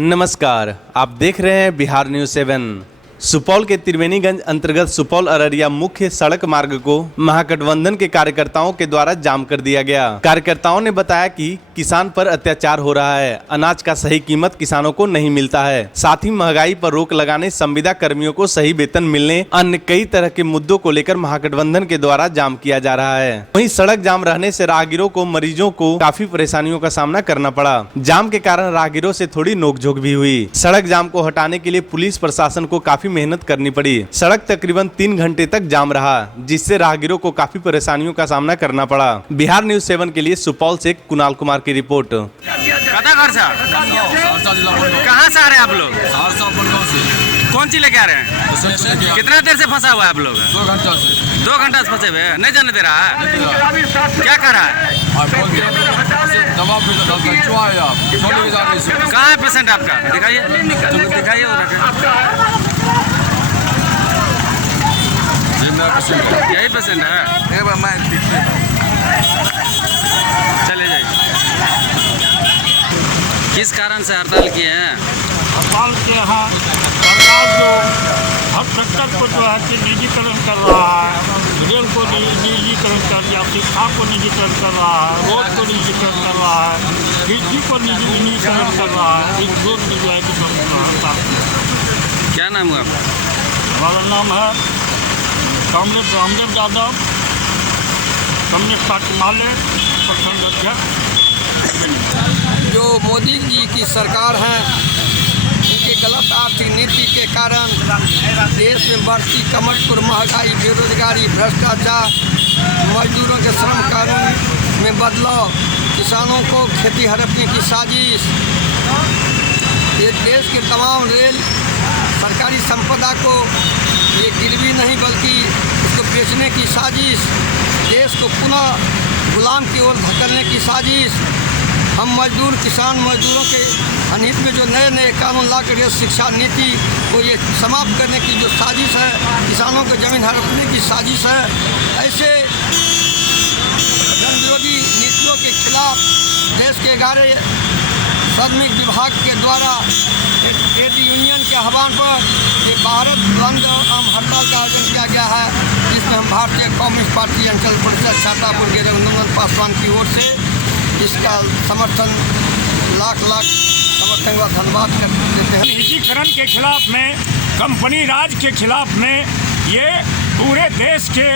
नमस्कार, आप देख रहे हैं बिहार न्यूज़ 7। सुपौल के त्रिवेणीगंज अंतर्गत सुपौल अररिया मुख्य सड़क मार्ग को महागठबंधन के कार्यकर्ताओं के द्वारा जाम कर दिया गया। कार्यकर्ताओं ने बताया कि किसान पर अत्याचार हो रहा है, अनाज का सही कीमत किसानों को नहीं मिलता है, साथ ही महंगाई पर रोक लगाने, संविदा कर्मियों को सही वेतन मिलने, अन्य कई तरह के मुद्दों को लेकर महागठबंधन के द्वारा जाम किया जा रहा है। वहीं सड़क जाम रहने से राहगीरों को, मरीजों को काफी परेशानियों का सामना करना पड़ा। जाम के कारण राहगीरों से थोड़ी नोकझोंक भी हुई। सड़क जाम को हटाने के लिए पुलिस प्रशासन को काफी मेहनत करनी पड़ी। सड़क तकरीबन 3 घंटे तक जाम रहा, जिससे राहगीरों को काफी परेशानियों का सामना करना पड़ा। बिहार न्यूज़ 7 के लिए सुपौल से कुणाल कुमार की रिपोर्ट। कहाँ से आ रहे हैं आप लोग? कौन चीज लेके आ रहे हैं? कितना देर से फंसा हुआ है आप लोग? 2 घंटा से। 2 घंटा से फंसे हुए हैं, नहीं जाने दे रहा है? क्या कर रहा है? दवा कहाँ है पेशेंट आपका? दिखाइए दिखाइए। यही पेशेंट है? चले जाइए। किस कारण से हड़ताल किए हैं? हड़ताल के यहाँ सरकार जो हर सेक्टर को जो है कि निजीकरण कर रहा है, रेल को निजीकरण कर दिया, शिक्षा को निजीकरण कर रहा है, रोड को निजीकरण कर रहा है, कृषि को निजीकरण कर रहा है। इस रोड में जो है कि हड़ताल। क्या नाम है आपका? हमारा नाम है comrade Ramdev Yadav, communist party माले, प्रखंड अध्यक्ष। जो मोदी जी की सरकार है, उनके गलत आर्थिक नीति के कारण देश में बढ़ती कमरपुर महंगाई, बेरोजगारी, भ्रष्टाचार, मजदूरों के श्रम कानून में बदलाव, किसानों को खेती हड़पने की साजिश, ये देश के तमाम रेल सरकारी संपदा को ये गिरवी नहीं बल्कि उसको बेचने की साजिश, देश को पुनः गुलाम की ओर धकेलने की साजिश, हम मजदूर किसान मजदूरों के अनहित में जो नए नए कानून ला कर शिक्षा नीति को ये समाप्त करने की जो साजिश है, किसानों को जमीन हड़पने की साजिश है, ऐसे जन विरोधी नीतियों के खिलाफ देश के 11 श्रमिक विभाग के द्वारा ट्रेड यूनियन के आह्वान पर ये भारत बंद आम हड़ताल का आयोजन किया गया है, जिसमें हम भारतीय कम्युनिस्ट पार्टी अंचल परिषद छातापुर के रघुनंदन पासवान की ओर से इसका समर्थन लाख समर्थन का धन्यवाद देते हैं। निजीकरण के खिलाफ में, कंपनी राज के खिलाफ में ये पूरे देश के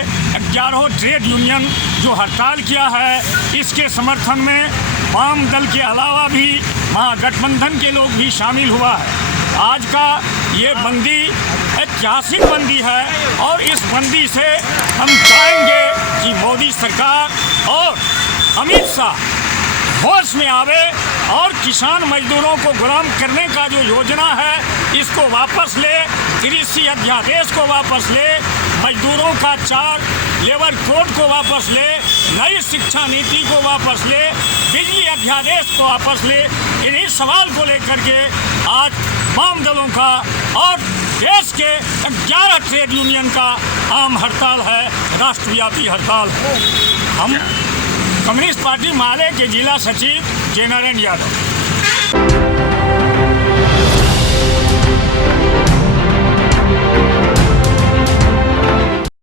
11 ट्रेड यूनियन जो हड़ताल किया है, इसके समर्थन में वाम दल के अलावा भी महागठबंधन के लोग भी शामिल हुआ है। आज का ये बंदी ऐतिहासिक बंदी है और इस बंदी से हम चाहेंगे कि मोदी सरकार और अमित शाह होश में आवे और किसान मजदूरों को गुलाम करने का जो योजना है इसको वापस ले, कृषि अध्यादेश को वापस ले, मजदूरों का 4 लेबर कोड को वापस ले, नई शिक्षा नीति को वापस ले, बिजली अध्यादेश को वापस ले। इन्हीं सवाल को लेकर के आज वाम दलों का और देश के 11 ट्रेड यूनियन का आम हड़ताल है, राष्ट्रव्यापी हड़ताल। हम कम्युनिस्ट पार्टी माले के जिला सचिव जय नारायण यादव।